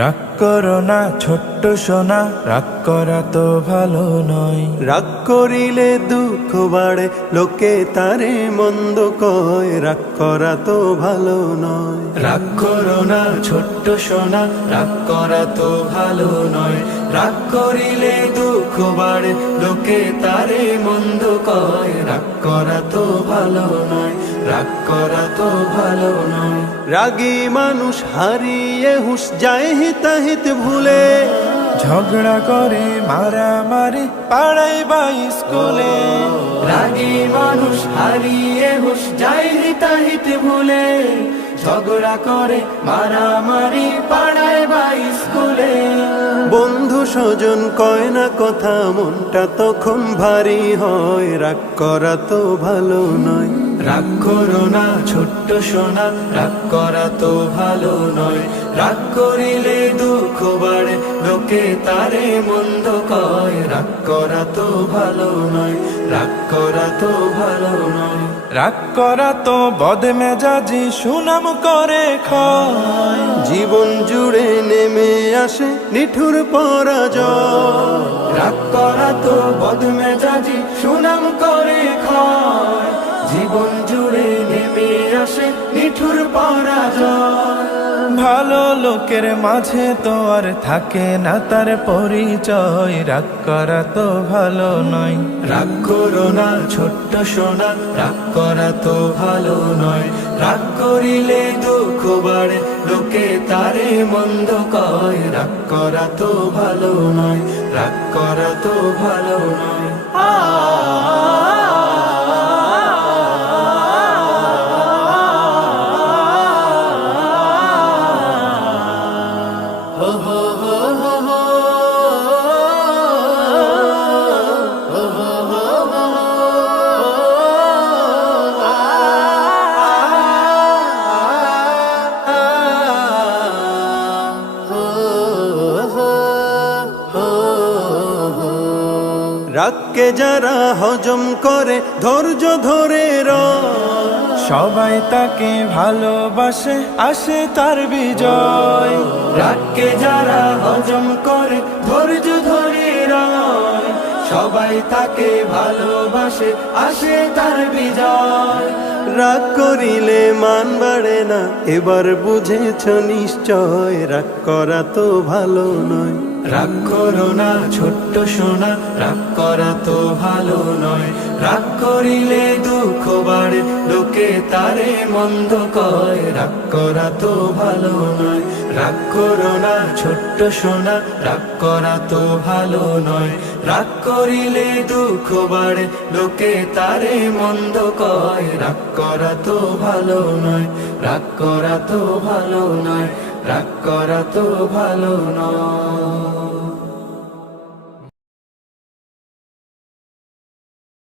রাগ করো না ছোট্ট সোনা, রাগ করা তো ভালো নয়। রাগ করিলে দুঃখ বাড়ে, লোকে তারে মন্দ কয়, রাগ করা তো ভালো নয়। রাগ করো না ছোট্ট সোনা, রাগ করা তো ভালো নয়। রাগ করিলে দুঃখ বাড়ে, লোকে তারে মন্দ কয়, রাগ করা তো ভালো নয়, রাগ করা তো ভালো নয়। রাগী মানুষ হারিয়ে হুঁশ যায় হিতাহিত ভুলে, ঝগড়া করে মারামারি পাড়ায় বা স্কুলে। রাগী মানুষ হারিয়ে হুঁশ যায় হিতাহিত ভুলে, ঝগড়া করে মারামারি পাড়ায় বা স্কুলে। বন্ধু স্বজন কয় না কথা, মনটা তখন ভারী হয়, রাগ করা তো ভালো নয়। রাগ করো না ছোট্ট সোনা, রাগ করা তো ভালো নয়। রাগ করিলে দুঃখ বাড়ে, লোকে তারে মন্দ কয়, রাগ করা তো ভালো নয়, রাগ করা তো ভালো নয়। রাগ করা তো বদমেজাজি সুনাম করে ক্ষয়, জীবন জুড়ে নেমে আসে নিঠুর পরাজয়। রাগ করা তো বদমেজাজি সুনাম করে ক্ষয়, জীবন জুড়ে নেমে আসে নিঠুর পরাজয়। ভালো লোকের মাঝে তো আর থাকে না তার পরিচয়, রাগ করা তো ভালো নয়। রাগ করো না ছোট্ট সোনা, রাগ করা তো ভালো নয়। রাগ করিলে দুঃখ বাড়ে, লোকে তারে মন্দ কয়, রাগ করা তো ভালো নয়, রাগ করা তো ভালো নয়। রাগকে যারা হজম করে ধৈর্য ধরে সবাই তাকে ভালোবাসে, আসে তার বিজয়। রাগকে যারা হজম করে ধৈর্য ধরে রয়, সবাই তাকে ভালোবাসে, আসে তার বিজয়। রাগ করিলে মান বাড়ে না, এবার বুঝেছ নিশ্চয়, রাগ করা তো ভালো নয়। রাগ করো না ছোট্ট সোনা, রাগ করা তো ভালো নয়। রাগ করিলে দুঃখ বাড়ে, লোকে তারে মন্দ কয়, রাগ করা তো ভালো নয়। রাগ করো না ছোট্ট সোনা, রাগ করা তো ভালো নয়। রাগ করিলে দুঃখ বাড়ে, লোকে তারে মন্দ কয়, রাগ করা তো ভালো নয়, রাগ করা তো ভালো নয়, রাগ করা তো ভালো নয়।